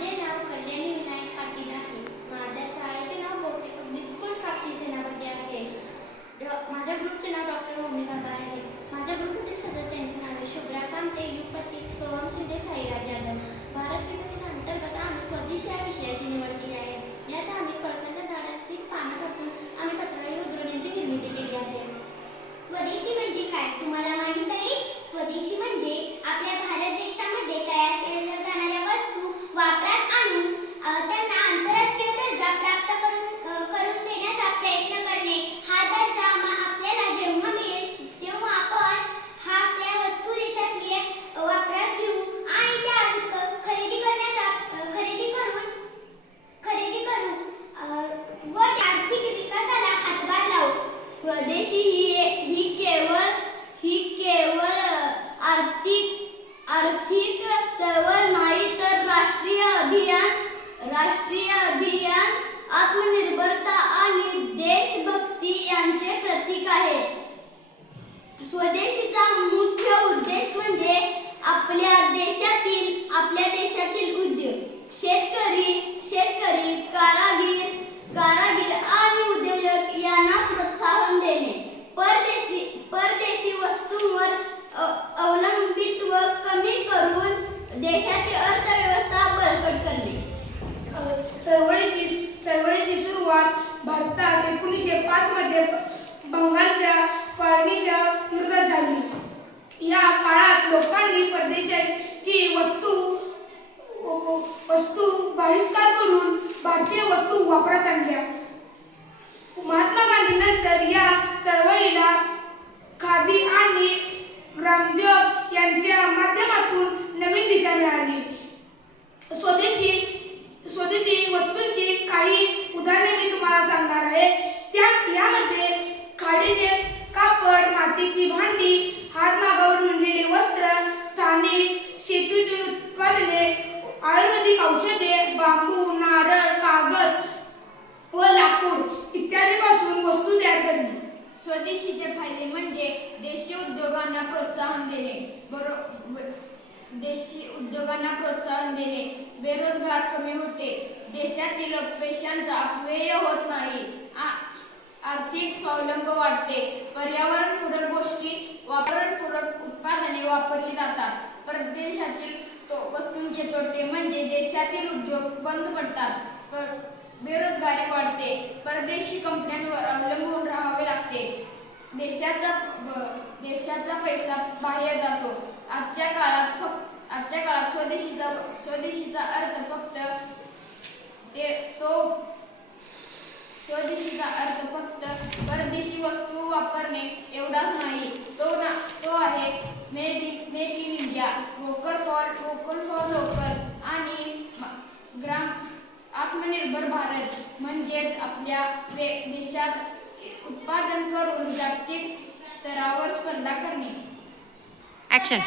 माझे नाव कल्याणी विनायक पाटील आहे. माझ्या शाळेचे नाव बोटे पब्लिक स्कूल कापशी सेनापती आहे. माझ्या ग्रुपचे नाव डॉक्टर होमी बाबा आहे. माझ्या ग्रुपमधील सदस्यांची नावे शुभ्रा कामते, युगपती, सोहम शिंदे, साईराज यादव. भारत विकसित अंतर्गत आम्ही स्वदेशी या विषयाची निवड केली आहे. यात आम्ही पळसाच्या झाडाची पानापासून आम्ही पत्रावळी उद्भवण्याची निर्मिती केली आहे. स्वदेशी म्हणजे काय तुम्हाला माहित आहे? स्वदेशी म्हणजे आपल्या भारत देशामध्ये तयार केल्या जाणाऱ्या वस्तू वापरात आणून त्यांना आंतरराष्ट्रीय दर्जा प्राप्त करून देण्याचा प्रयत्न करणे. हा दर्जा आपल्याला जेव्हा मिळेल तेव्हा आपण आपल्या वस्तू देशातली वापरास घेऊ आणि त्या खरेदी करू व आर्थिक विकासाला हातभार लावू. स्वदेशी ही केवळ आर्थिक चळवळ नाही तर राष्ट्रीय अभियान, आत्मनिर्भरता आणि देशभक्ती यांचे प्रतीक आहे. स्वदेशीचा मुख्य उद्देश म्हणजे आपल्या देशातील उद्योग, शेतकरी, कारागीर आणि उद्योजक यांना प्रोत्साहन देणे, परदेशी वस्तूंवर अवलंबित्व कमी करून देशाची अर्थव्यवस्था बळकट करणे. चळवळीची सुरुवात भारतात 1905 मध्ये बंगालच्या फाळणीच्या विरोधात झाली. या काळात लोकांनी परदेशाची वस्तू बहिष्कार करून भारतीय वस्तू वापरात आणल्या. महात्मा गांधी नंतर या चळवळीला खादी आणि ग्रामोद्योग यांच्या माध्यमातून नवीन दिशा मिळाली. स्वदेशी वस्तूंची काही उदाहरणे मी तुम्हाला सांगणार आहे. यामध्ये खाडीचे कापड, मातीची भांडी, हातमागावर विणलेले वस्त्र, स्थानिक शेतीतून उत्पादने, आयुर्वेदिक औषधे, बांबू, नारळ, कागद व लाकूड इत्यादीपासून वस्तू तयार करणे. स्वदेशीचे फायदे म्हणजे देशी उद्योगांना प्रोत्साहन देणे, बेरोजगार कमी होते, देशातील पैशांचा अपव्यय होत नाही, आर्थिक स्वावलंब वाढते, पर्यावरणपूरक उत्पादने वापरली जातात. परदेशातील वस्तूंचे तोटे म्हणजे देशातील उद्योग बंद पडतात, बेरोजगारी वाढते, परदेशी कंपन्यांवर अवलंबून राहावे लागते, देशाचा पैसा बाहेर जातो. आजच्या काळात स्वदेशीचा अर्थ फक्त परदेशी वस्तू वापरणे एवढाच नाही, तो आहे make in India, vocal for local आणि आत्मनिर्भर भारत म्हणजेच आपल्या देशात उत्पादन करून जागतिक स्तरावर स्पर्धा करणे. ॲक्शन.